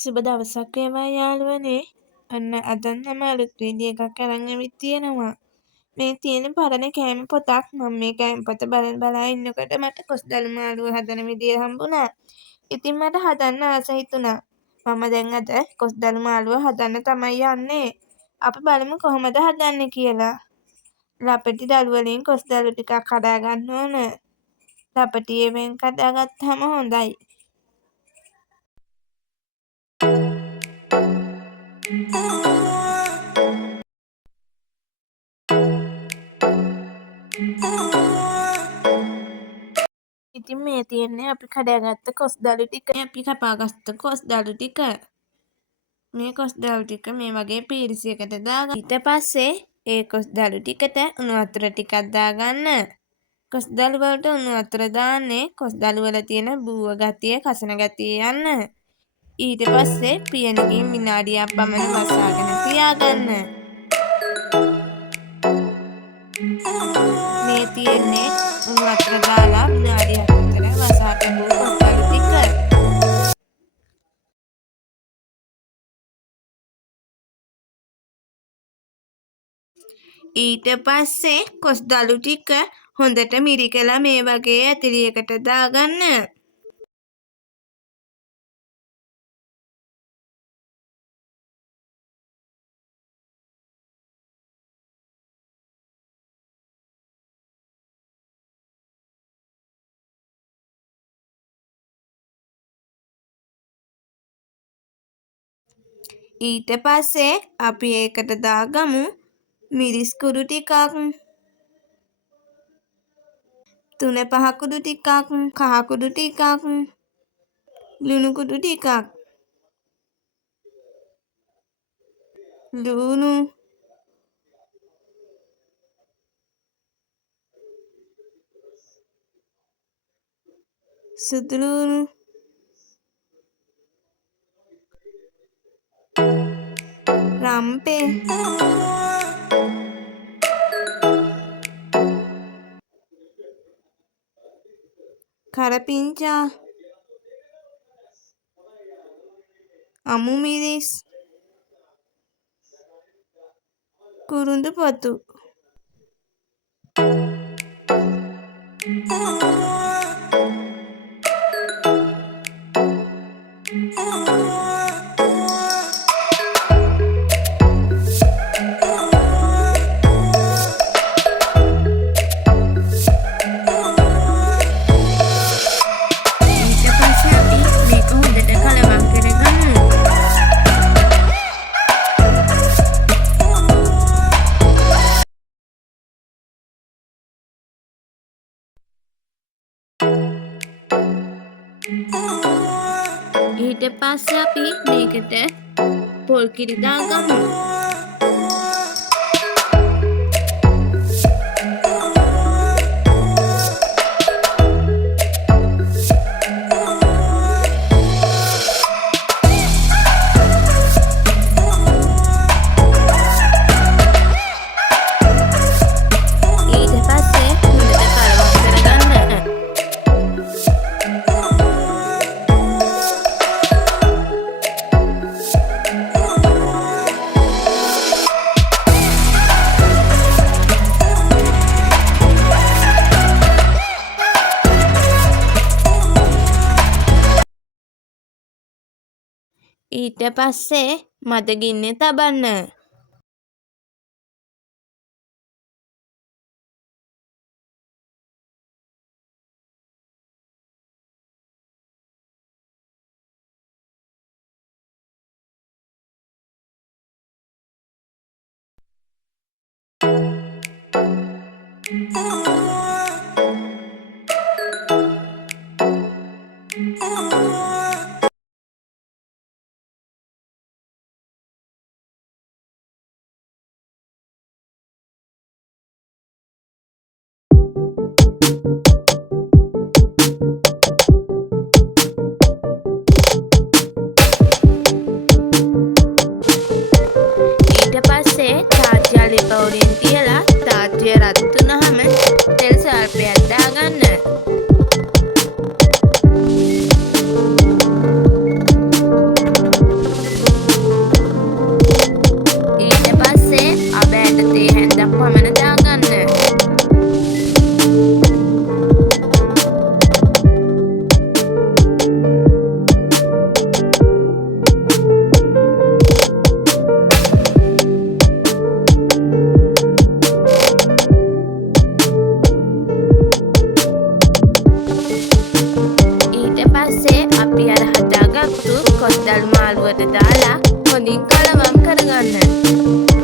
සුබ දවසක් වේවා යාළුවනේ. අන්න අදත් මම අලුත් වීඩියෝ එකක් අරන් ඇවිත් තියෙනවා. මේ තියෙන පරණ කෑම පොතක්. මම මේ කෑම පොත බලා ඉන්නකොට මට කොස්දළු මාළුව හදන විදිය හම්බුණා. ඉතින් මට හදන්න ආස හිතුණා. මම දැන් අද කොස්දළු මාළුව හදන්න තමයි යන්නේ. අපි බලමු කොහොමද හදන්නේ කියලා. ලපටි දළු වලින් කොස්දළු ටිකක් හදා ගන්න ඕන. ලපටියෙන් හදාගත්තාම හොඳයි. ඉතින් මේ තියෙන්නේ අපි කඩාගත්ත කොස්දළු ටික. අපි කපාගත්ත කොස්දළු ටික. මේ කොස්දළු ටික මේ වගේ පීරිසියකට දාගන්න. ඊට පස්සේ ඒ කොස්දළු ටිකට උණු වතුර ටිකක් දාගන්න. කොස්දළු වලට උණු වතුර දාන්නේ කොස්දළු වල තියෙන බූව ගතිය, කසන ගතිය යන්න. ඊට පස්සේ පියනකින් විනාඩියක් පමණ වසාගෙන තියාගන්න. මේ තියෙන්නේ උණු වතුර දාලා විනාඩියක් විතර වසා තැබූ කොස්දළු ටික. ඊට පස්සේ කොස්දළු ටික හොඳට මිරිකලා මේ වගේ ඇතිරියකට දාගන්න. ඊට පස්සේ අපි ඒකට දාගමු මිරිස් කුඩු ටිකක්, 3-5 කුඩු ටිකක්, කහ කුඩු ටිකක්, ලුණු කුඩු ටිකක්, ලුණු, සුදු ලුණු, රම්පේ, කරපිංචා, අමු මිරිස්, කුරුඳු පොතු. ඊට පස්සේ අපි මේකට පොල් කිරි දාගමු. ඊට පස්සේ මද ගින්නෙ තබන්න. ඊට පස්සේ තාච්චිය ලිප උඩින් තියලා තාච්චිය රත් වුණාම දළු මාළුවට දාලා හොඳින් කලවම් කරගන්න.